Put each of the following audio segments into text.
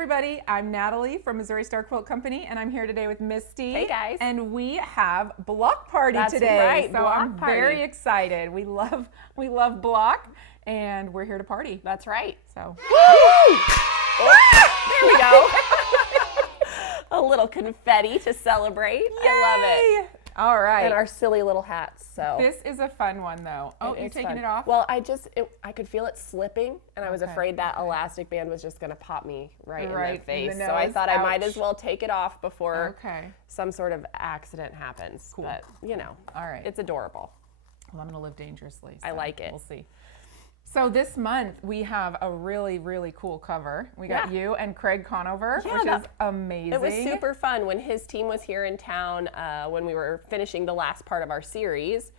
everybody, I'm Natalie from Missouri Star Quilt Company, and I'm here today with Misty. Hey guys. And we have block party That's today. right, So block I'm party. very excited. We love block, and we're here to party. That's right. So There we go. A little confetti to celebrate. Yay! I love it. All right. And our silly little hats. So This is a fun one, though. Oh, it you're is taking fun. it off? Well, I could feel it slipping, and I was Okay, afraid that elastic band was just going to pop me right in Right the in face. the So I nose. thought I might Ouch. as well take it off before Okay. some sort of accident happens. Cool. But, you know, All right. it's adorable. Well, I'm going to live dangerously. I so like it. We'll see. So this month we have a really, really cool cover. We got Yeah. you and Craig Conover, Yeah, which that- is amazing. It was super fun when his team was here in town when we were finishing the last part of our series.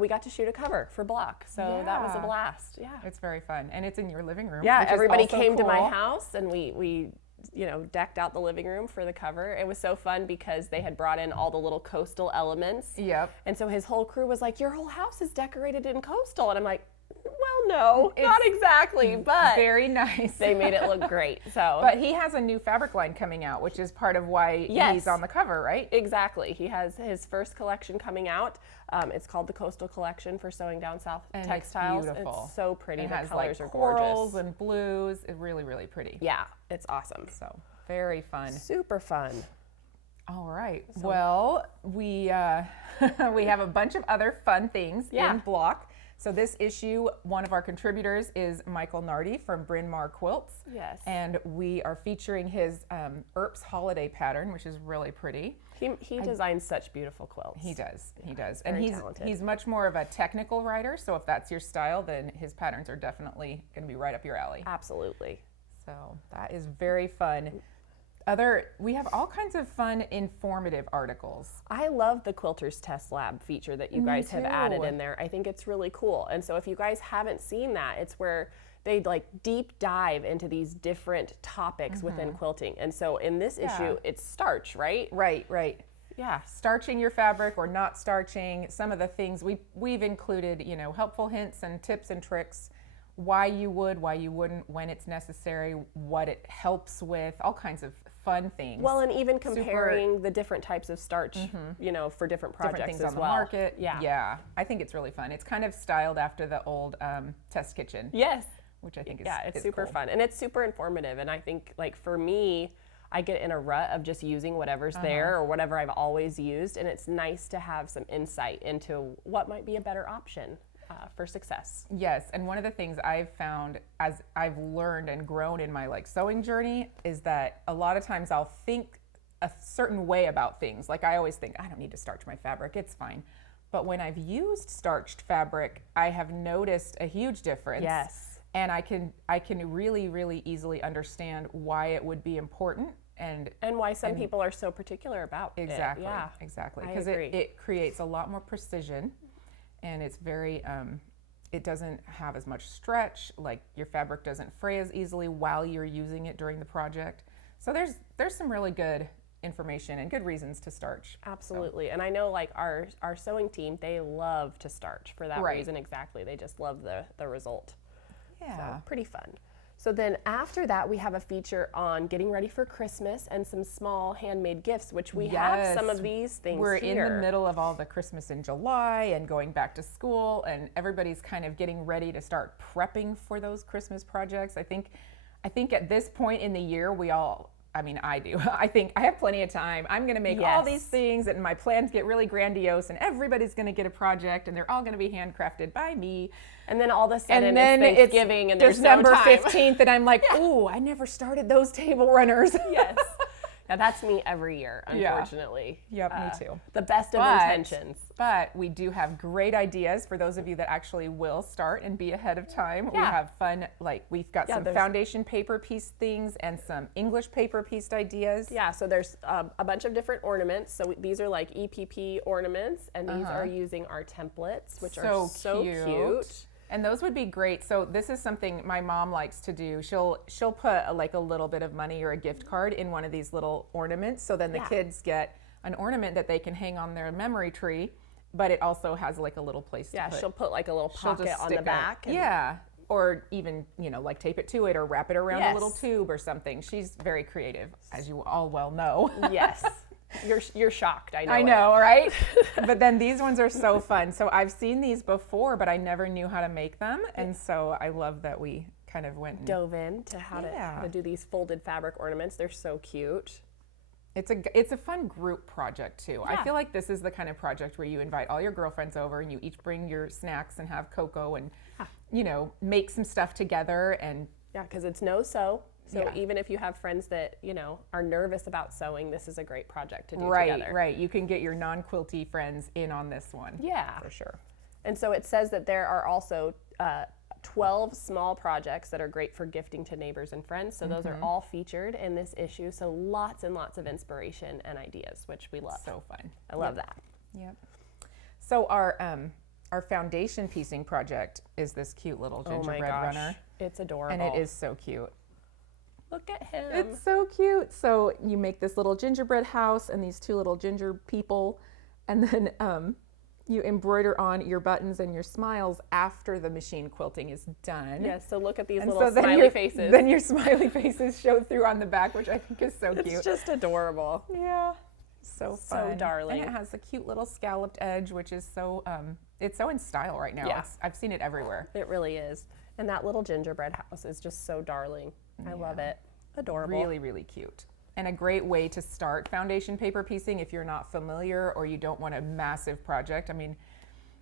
We got to shoot a cover for Block, so that was a Yeah. blast. Yeah, It's very fun, and it's in your living room. yeah. which is Everybody also came to my cool. house, and we decked out the living room for the cover. It was so fun because they had brought in all the little coastal elements. Yep. And so his whole crew was like, "Your whole house is decorated in coastal," and I'm like, "Well, no, not exactly, but Very nice. they made it look great." So, But he has a new fabric line coming out, which is part of why Yes. he's on the cover, right? exactly. He has his first collection coming out. It's called the Coastal Collection for Sewing Down South And it's Textiles. beautiful. It's so pretty. It The has colors like are corals gorgeous. and blues. It's really, really pretty. Yeah, it's awesome. So very fun. Super fun. All right. Well, we we have a bunch of other fun things Yeah. in Block. So this issue, one of our contributors is Michael Nardi from Bryn Mawr Quilts. Yes. And we are featuring his Earps holiday pattern, which is really pretty. He designs such beautiful quilts. He does. He does. And very talented. he's much more of a technical writer. So if that's your style, then his patterns are definitely going to be right up your alley. Absolutely. So that is very fun. We have all kinds of fun, informative articles. I love the Quilters Test Lab feature that you guys have added too. in there. I think it's really cool. And so if you guys haven't seen that, it's where they like deep dive into these different topics within quilting. And so in this issue, it's starch, right? Right, right. Yeah. Starching your fabric or not starching, some of the things we've included, helpful hints and tips and tricks, why you would, why you wouldn't, when it's necessary, what it helps with, all kinds of fun things. Well, and even comparing the different types of starch, for different projects different things as on the well. market. Yeah. Yeah. I think it's really fun. It's kind of styled after the old test kitchen, Yes. which I think is Yeah, it's is super cool. fun, and it's super informative. And I think, like, for me, I get in a rut of just using whatever's there or whatever I've always used, and it's nice to have some insight into what might be a better option for success. Yes, and one of the things I've found as I've learned and grown in my sewing journey is that a lot of times I'll think a certain way about things. Like I always think, I don't need to starch my fabric, it's fine. But when I've used starched fabric, I have noticed a huge difference. Yes. And I can really, really easily understand why it would be important and why some people are so particular about exactly, it. Yeah, exactly. I Because agree. it creates a lot more precision, and it's very, it doesn't have as much stretch, like your fabric doesn't fray as easily while you're using it during the project. So there's some really good information and good reasons to starch. Absolutely. And I know, like, our sewing team, they love to starch for that Right. reason exactly. They just love the result. Yeah. So pretty fun. So then after that, we have a feature on getting ready for Christmas and some small handmade gifts, which we have some Yes. of these things We're here. in the middle of all the Christmas in July and going back to school, and everybody's kind of getting ready to start prepping for those Christmas projects. I think at this point in the year, I do. I think I have plenty of time. I'm going to make all these Yes. things, and my plans get really grandiose, and everybody's going to get a project, and they're all going to be handcrafted by me. And then all of a sudden And then it's Thanksgiving and there's December no time. 15th, and I'm like, ooh, I never started those table runners. Yes. Now that's me every year, Yeah. unfortunately. Yep, me too. The best of But- intentions. But we do have great ideas for those of you that actually will start and be ahead of time. We Yeah. have fun, we've got some there's- foundation paper piece things and some English paper pieced ideas. Yeah, so there's a bunch of different ornaments. So these are like EPP ornaments, and these are using our templates, which are so cute. And those would be great. So this is something my mom likes to do. She'll put a little bit of money or a gift card in one of these little ornaments. So then the kids get an ornament that they can hang on their memory tree, but it also has a little place to put. Yeah, she'll put like a little She'll pocket just on stick the back. Yeah. or even, like tape it to it or wrap it around a little Yes. tube or something. She's very creative, as you all well know. Yes. You're shocked. I know. I know, right? But then these ones are so fun. So I've seen these before, but I never knew how to make them. And so I love that we kind of went and Dove into how to do these folded fabric ornaments. They're so cute. It's a fun group project too. I Yeah. feel like this is the kind of project where you invite all your girlfriends over and you each bring your snacks and have cocoa and, make some stuff together. And Yeah, because it's no sew. So Yeah. even if you have friends that, are nervous about sewing, this is a great project to do right, together. right. You can get your non-quilty friends in on this one. Yeah. For sure. And so it says that there are also 12 small projects that are great for gifting to neighbors and friends. So those are all featured in this issue. So lots and lots of inspiration and ideas, which we love. So fun. I love that. Yep. So our foundation piecing project is this cute little Oh my gingerbread gosh. runner. It's adorable. And it is so cute. Look at him. It's so cute. So you make this little gingerbread house and these two little ginger people, and then you embroider on your buttons and your smiles after the machine quilting is done. Yes, so look at these And little so then smiley faces. Then your smiley faces show through on the back, which I think is so cute. It's just adorable. Yeah. So fun. darling. And it has a cute little scalloped edge, which is so, it's so in style right now. Yeah. I've seen it everywhere. It really is. And that little gingerbread house is just so darling. I love it. Adorable. Really, really cute. And a great way to start foundation paper piecing if you're not familiar or you don't want a massive project. I mean,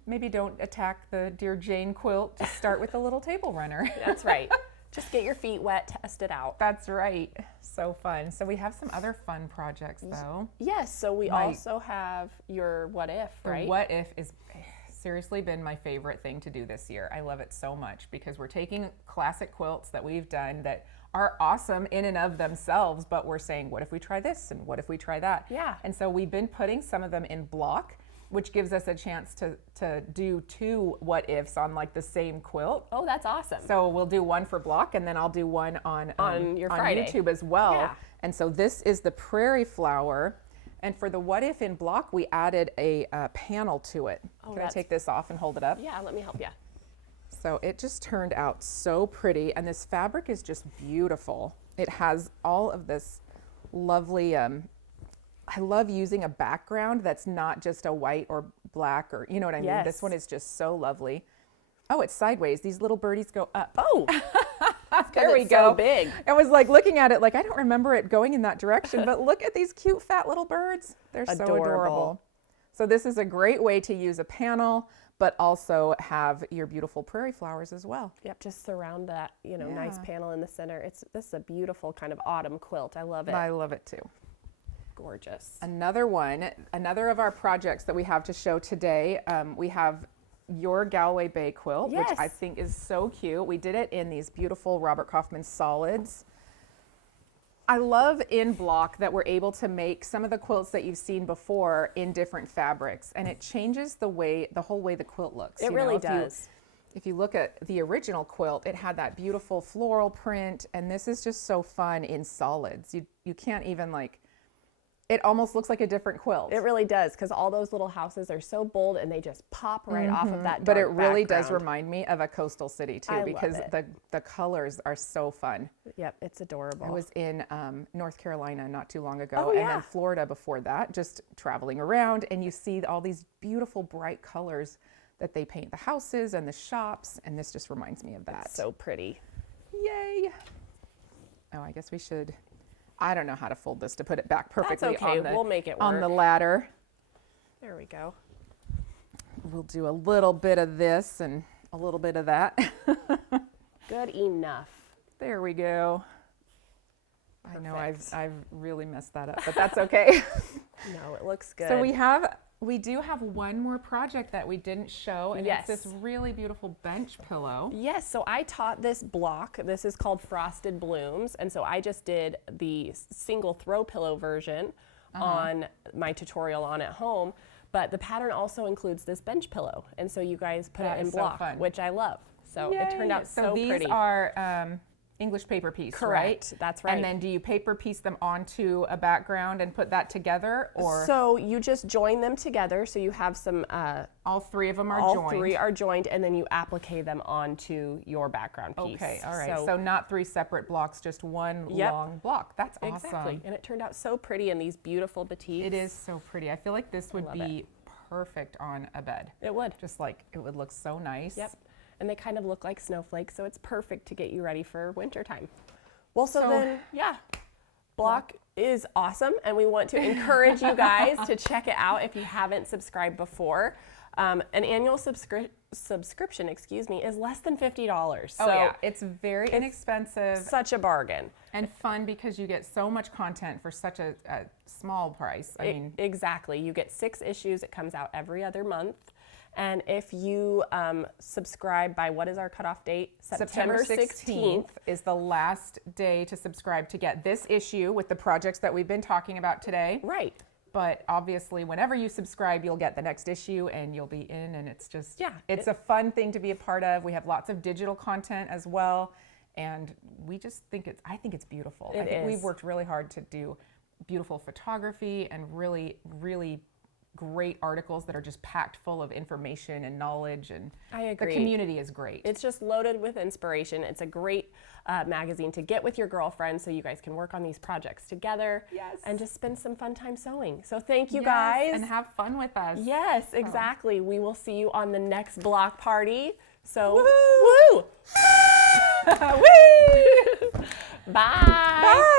maybe don't attack the Dear Jane quilt. Just start with a little table runner. That's right. Just get your feet wet, test it out. That's right. So fun. So we have some other fun projects though. Yes, so we My- also have your what if, The right? What If is seriously been my favorite thing to do this year. I love it so much because we're taking classic quilts that we've done that are awesome in and of themselves, but we're saying, what if we try this and what if we try that? Yeah. And so we've been putting some of them in block, which gives us a chance to do two what ifs on like the same quilt. Oh, that's awesome. So we'll do one for block and then I'll do one on your Friday. YouTube as well. Yeah. And so this is the prairie flower. And for the what if in block, we added a panel to it. Can I that's- take this off and hold it up? Yeah, let me help you. So it just turned out so pretty, and this fabric is just beautiful. It has all of this lovely, I love using a background that's not just a white or black or, you know what I mean? Yes. This one is just so lovely. Oh, it's sideways. These little birdies go up. Oh, There we it's go. so big. I was like looking at it like, I don't remember it going in that direction, but look at these cute fat little birds. They're so Adorable. adorable. So this is a great way to use a panel, but also have your beautiful prairie flowers as well. Yep, just surround that, nice Yeah. panel in the center. This is a beautiful kind of autumn quilt. I love it. I love it too. Gorgeous. Another of our projects that we have to show today, we have your Galway Bay quilt, which I Yes. think is so cute. We did it in these beautiful Robert Kaufman solids. I love in block that we're able to make some of the quilts that you've seen before in different fabrics, and it changes the whole way the quilt looks. It really does. If you look at the original quilt, it had that beautiful floral print, and this is just so fun in solids. You can't even it almost looks like a different quilt. It really does, because all those little houses are so bold and they just pop right off of that But it dark really does background. remind me of a coastal city too, I love because it. the colors are so fun. Yep, it's adorable. I was in North Carolina not too long ago, Oh, and yeah. then Florida before that, just traveling around, and you see all these beautiful bright colors that they paint the houses and the shops, and this just reminds me of that. so pretty. Yay! Oh, I guess we should. I don't know how to fold this to put it back perfectly okay, on the we'll make it on the work. ladder. There we go. We'll do a little bit of this and a little bit of that. Good enough. There we go. I know Perfect. I've really messed that up, but that's okay. No, it looks good. So we do have one more project that we didn't show, and Yes. it's this really beautiful bench pillow. Yes, so I taught this block. This is called Frosted Blooms. And so I just did the single throw pillow version on my tutorial on at home. But the pattern also includes this bench pillow. And so you guys put That it in is so block, fun. which I love. So it turned out so these pretty. are English paper piece, Correct. right? That's right. And then do you paper piece them onto a background and put that together, or So you just join them together. So you have some, all three of them are all joined? three are joined, and then you applique them onto your background piece. Okay, all right. So not three separate blocks, just one Yep. long block. That's exactly. awesome. And it turned out so pretty in these beautiful batiks. It is so pretty. I feel like this would love be perfect on a bed. It would. Just like it would look so nice. Yep. And they kind of look like snowflakes, so it's perfect to get you ready for wintertime. Well, so then, yeah, block is awesome, and we want to encourage you guys to check it out if you haven't subscribed before. An annual subscription, is less than $50. So Oh yeah, it's very inexpensive such a bargain. and fun because you get so much content for such a small price. I mean, Exactly. You get 6 issues. It comes out every other month. And if you subscribe by, what is our cutoff date? September 16th is the last day to subscribe to get this issue with the projects that we've been talking about today. Right. But obviously, whenever you subscribe, you'll get the next issue and you'll be in, and it's just, Yeah, it's a fun thing to be a part of. We have lots of digital content as well, and we just think I think it's beautiful. I think we've is. worked really hard to do beautiful photography and really, really great articles that are just packed full of information and knowledge, and I agree. the community is great. It's just loaded with inspiration. It's a great magazine to get with your girlfriends so you guys can work on these projects together. Yes. And just spend some fun time sewing. So thank you Yes, guys. and have fun with us. Yes, exactly. We will see you on the next block party. So, Woo! woo! Whee! Bye. Bye.